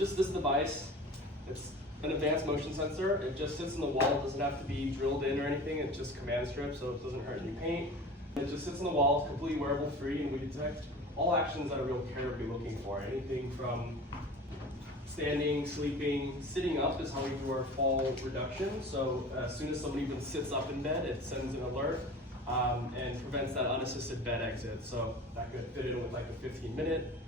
just this device. It's an advanced motion sensor. It just sits in the wall. It doesn't have to be drilled in or anything. It's just command strip, so it doesn't hurt any paint. It just sits in the wall. It's completely wearable free, and we detect all actions that a real carer would be looking for. Anything from standing, sleeping, sitting up is how we do our fall reduction. So as soon as somebody even sits up in bed, it sends an alert and prevents that unassisted bed exit. So that could fit in with like a 15-minute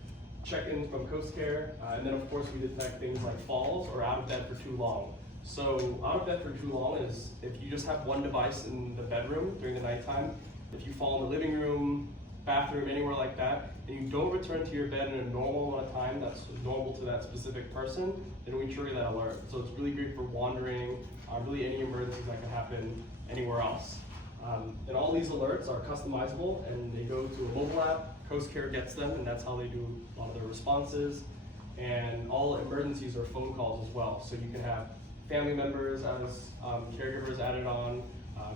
check-in from Coast Care. And then of course we detect things like falls or out of bed for too long. So out of bed for too long is if you just have one device in the bedroom during the nighttime. If you fall in the living room, bathroom, anywhere like that, and you don't return to your bed in a normal amount of time that's normal to that specific person, then we trigger that alert. So it's really great for wandering, really any emergencies that can happen anywhere else. And all these alerts are customizable, and they go to a mobile app. Coast Care gets them, and that's how they do a lot of their responses. And all emergencies are phone calls as well. So you can have family members as caregivers added on,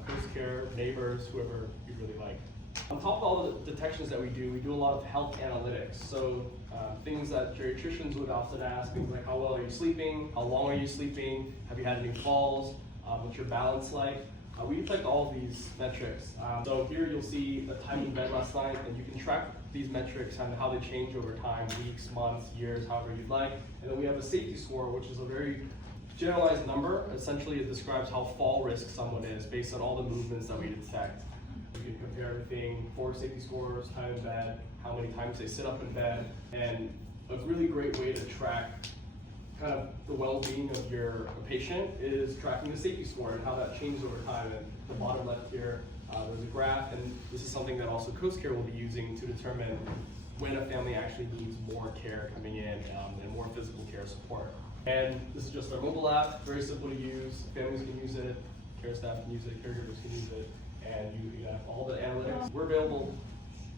Coast Care, neighbors, whoever you really like. On top of all the detections that we do a lot of health analytics. So things that geriatricians would often ask, things like how well are you sleeping, how long are you sleeping, have you had any falls, what's your balance like? We detect all of these metrics. So here you'll see a time in bed last night, and you can track these metrics and how they change over time, weeks, months, years, however you'd like. And then we have a safety score, which is a very generalized number. Essentially, it describes how fall risk someone is based on all the movements that we detect. You can compare everything, 4 safety scores, time in bed, how many times they sit up in bed, and a really great way to track kind of the well-being of your patient is tracking the safety score and how that changes over time. And the bottom left here, there's a graph, and this is something that also Coast Care will be using to determine when a family actually needs more care coming in and more physical care support. And this is just our mobile app, very simple to use. Families can use it, care staff can use it, caregivers can use it, and you have all the analytics. We're available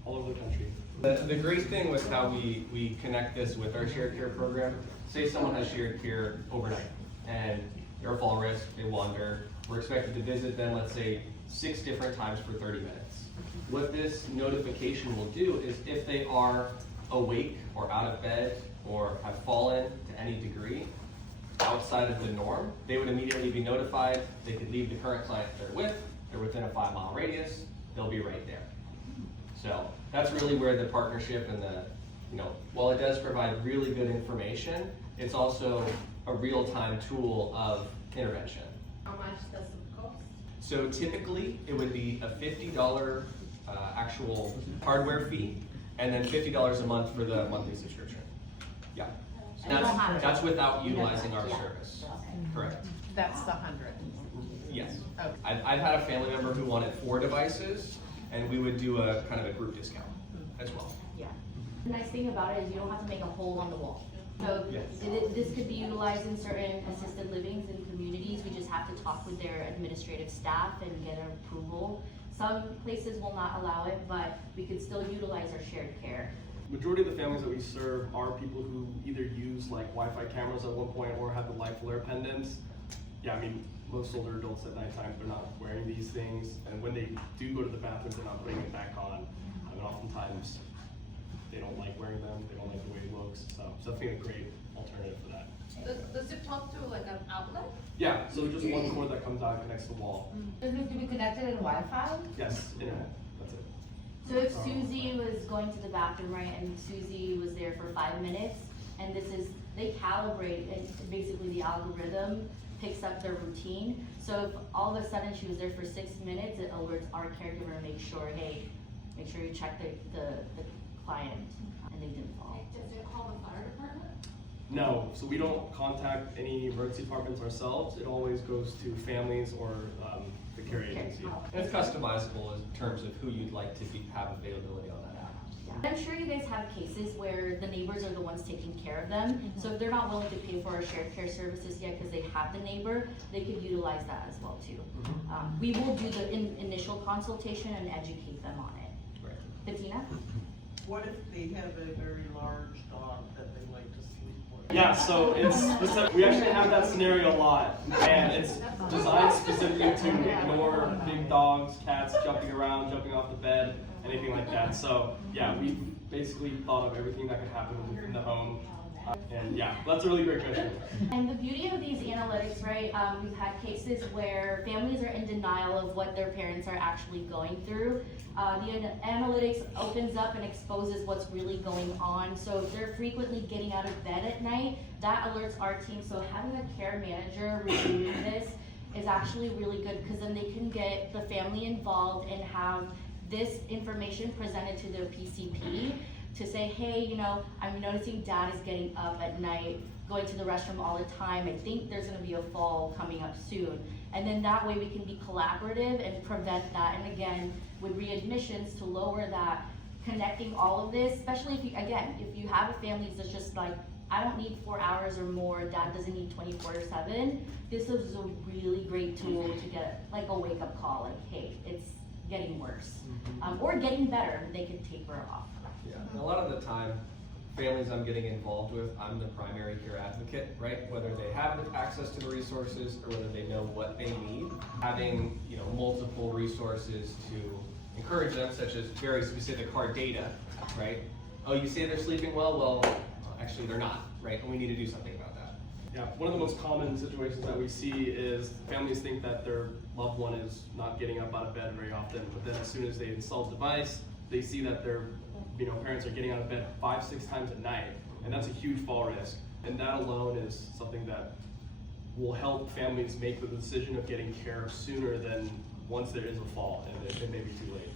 all over the country. The great thing with how we connect this with our shared care program, say someone has shared care overnight and they're a fall risk, they wander, we're expected to visit them, let's say, 6 different times for 30 minutes. What this notification will do is if they are awake or out of bed or have fallen to any degree outside of the norm, they would immediately be notified. They could leave the current client they're with, they're within a 5-mile radius, they'll be right there. So that's really where the partnership and the, while it does provide really good information, it's also a real-time tool of intervention. How much does it cost? So typically it would be a $50 actual hardware fee, and then $50 a month for the monthly subscription. Yeah. That's without utilizing our service. Correct. That's the 100. Yes. Okay. I've had a family member who wanted 4 devices, and we would do a kind of a group discount as well. Yeah. The nice thing about it is you don't have to make a hole on the wall. So Yes. this could be utilized in certain assisted livings and communities. We just have to talk with their administrative staff and get an approval. Some places will not allow it, but we could still utilize our shared care. Majority of the families that we serve are people who either use like Wi-Fi cameras at one point or have the light flare pendants. Yeah, I mean, most older adults at nighttime, they're not wearing these things, and when they do go to the bathroom, they're not putting it back on. And oftentimes, they don't like wearing them, they don't like the way it looks, so it's definitely a great alternative for that. Does it talk to like an outlet? Yeah, so just one cord that comes out and connects to the wall. Does it to be connected in Wi-Fi? Yes, internet, that's it. So if Susie was going to the bathroom, right, and Susie was there for 5 minutes, and they calibrate, and basically the algorithm picks up their routine. So if all of a sudden she was there for 6 minutes, it alerts our caregiver to make sure, hey, make sure you check the client, and they didn't fall. Does it call the fire department? No, so we don't contact any emergency departments ourselves. It always goes to families or the care agency. And it's customizable in terms of who you'd like to have availability on that app. Yeah. I'm sure you guys have cases where the neighbors are the ones taking care of them. So if they're not willing to pay for our shared care services yet because they have the neighbor, they could utilize that as well too. We will do the initial consultation and educate them on it. Right. Bettina? What if they have a very large dog that they like to sleep with? Yeah, so we actually have that scenario a lot, and it's designed specifically to ignore big dogs, cats jumping around, jumping off the bed, anything like that. So yeah, we basically thought of everything that could happen in the home. And yeah, that's a really great question. And the beauty of these analytics, right, we've had cases where families are in denial of what their parents are actually going through. The analytics opens up and exposes what's really going on. So if they're frequently getting out of bed at night, that alerts our team. So having a care manager reviewing this is actually really good, because then they can get the family involved and have this information presented to their PCP to say, hey, you know, I'm noticing dad is getting up at night, going to the restroom all the time. I think there's gonna be a fall coming up soon. And then that way we can be collaborative and prevent that. And again, with readmissions, to lower that, connecting all of this, especially if you, again, if you have a family that's just like, I don't need 4 hours or more, dad doesn't need 24/7, this is a really great tool to get like a wake up call, like, hey, it's getting worse. Or getting better, they can taper off. Yeah, and a lot of the time, families I'm getting involved with, I'm the primary care advocate, right? Whether they have access to the resources or whether they know what they need. Having, you know, multiple resources to encourage them, such as very specific hard data, right? Oh, you say they're sleeping well, actually they're not, right? And we need to do something about that. Yeah, one of the most common situations that we see is families think that their loved one is not getting up out of bed very often, but then as soon as they install the device, they see that their parents are getting out of bed 5-6 times a night, and that's a huge fall risk. And that alone is something that will help families make the decision of getting care sooner than once there is a fall, and it may be too late.